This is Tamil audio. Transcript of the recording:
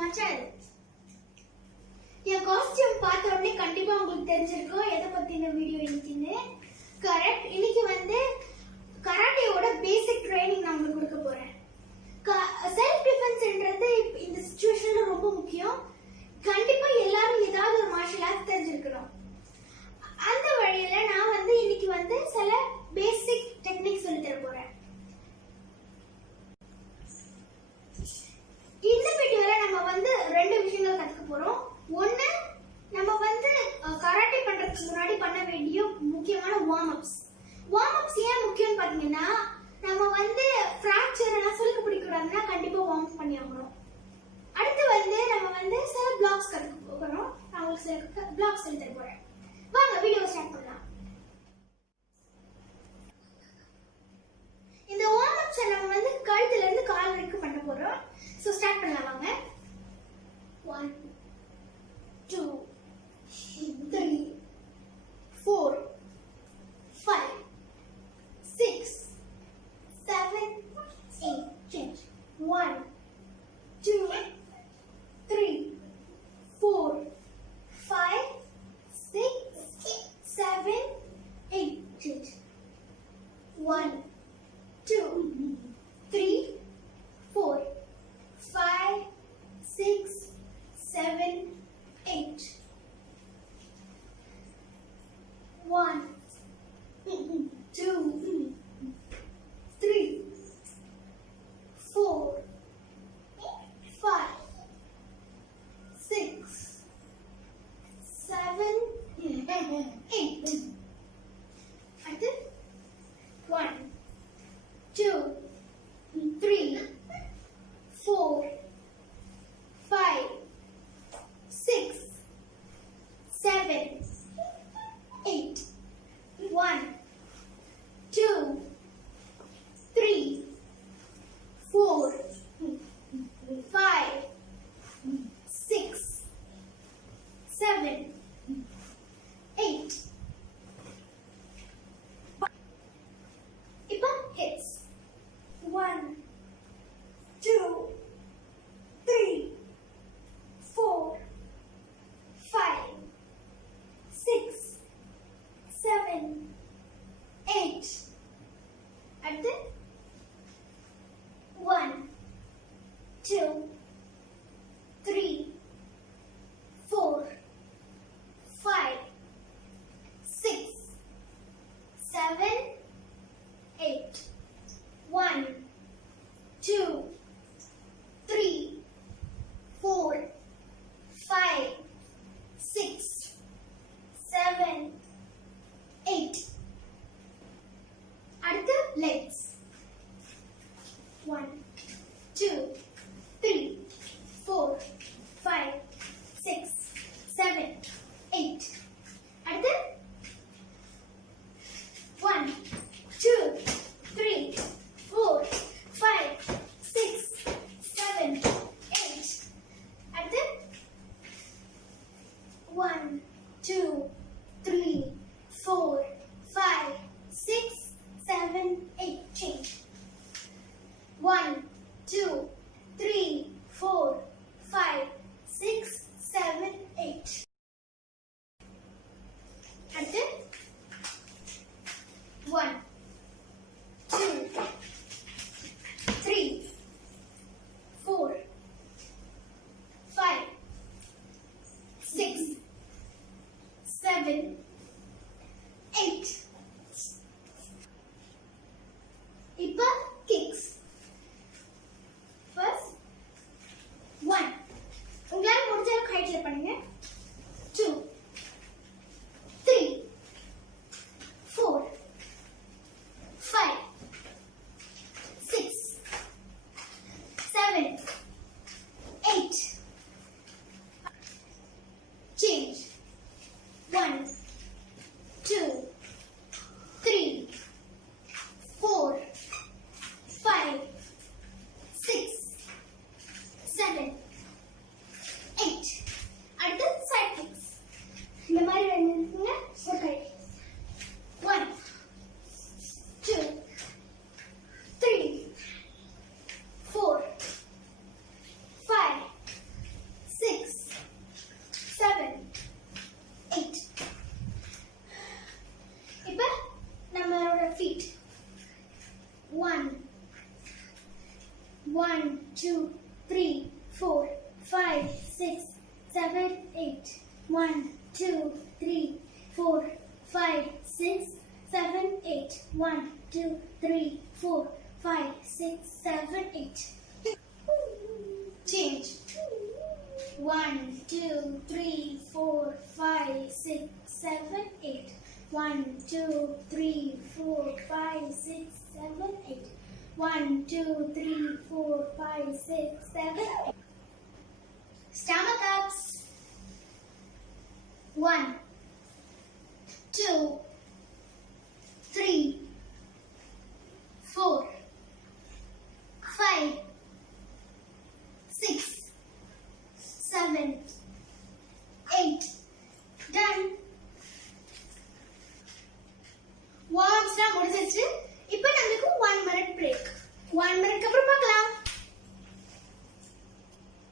my channel. என் காஸ்டியூம் பார்த்த உடனே கண்டிப்பா உங்களுக்கு தெரிஞ்சிருக்கும் எதை பத்தின வீடியோ இன்னைக்குன்னு. கரெக்ட். இன்னைக்கு வந்து கராட்டேயோட பேசிக் ட்ரைனிங் நான் உங்களுக்கு கொடுக்க போறேன். செல்ஃப் டிஃபென்ஸ்ன்றது இந்த சிச்சுவேஷன்ல ரொம்ப முக்கியம். கண்டிப்பா எல்லாரும் ஏதாவது ஒரு மார்ஷல் ஆர்ட் தெரிஞ்சிருக்கணும். அந்த வழியில நான் வந்து இன்னைக்கு வந்து சில பேசிக் டெக்னிக் சொல்லி தர போறேன். இந்த வீடியோல நம்ம வந்து ரெண்டு விஷயங்கள் கத்துக்க போறோம். ஒன்னு, நம்ம வந்து கராட்டே பண்றதுக்கு முன்னாடி பண்ண வேண்டிய முக்கியமான வார்ம்-அப்ஸ். வார்ம்-அப்ஸ் ஏன் முக்கியம்னு பாத்தீங்கன்னா, நம்ம வந்து ஃபிராக்சர் எல்லாம் சுளுக்கு பிடிக்கூடாதுன்னா கண்டிப்பா வார்ம் பண்ணி ஆகணும். அடுத்து வந்து நம்ம வந்து சில பிளாக்ஸ் கத்துக்க போறோம். நான் உங்களுக்கு சில பிளாக்ஸ் சொல்லி தர போறேன். வாங்க வீடியோ ஸ்டார்ட் பண்ணலாம். இந்த வார்ம்-அப்ஸ் நம்ம வந்து கழுத்துல இருந்து கால் வரைக்கும் பண்ண போறோம். சோ ஸ்டார்ட் பண்ணலாம் வாங்க. 1 2 3 4 5 6 7 8 change 1 2 3 4 5 6 7 8 change 1 2 3 4 5 6 7 8 1 2 3 4 5 6 7 8 அடுத்து 1 2 3 4 5 6 7 8 1 2 3 4 5 6 7 8 இப்போ hits 1 2 3 4 5 6 7 8 அடுத்து 1 2 3 4 5 6 7 8 1 2 3 4 5 6 7 8 அடுத்து legs 1 2 3 4 5 6 7 8 அடுத்து 1 2 3 4 5 6 7 8 அடுத்து 1 2 3 4 5 6 7 8 change 1 2 3 4 5 6 7 8 அடுத்து 1 2 3 4 5 6 7 8 இப்போ kicks. First 1 உங்களால முடிஞ்ச அளவுக்கு ஹைட்ல பண்ணுங்க. 1, 2, 3, 4, 5, 6, 7, 8. 1, 2, 3, 4, 5, 6, 7, 8. 1, 2, 3, 4, 5, 6, 7, 8. Change. 1, 2, 3, 4, 5, 6, 7, 8. 1, 2, 3, 4, 5, 6, 7, 8. 1, 2, 3, 4, 5, 6, 7, 8. Stomach ups. 1, 2, 3, 4, 5,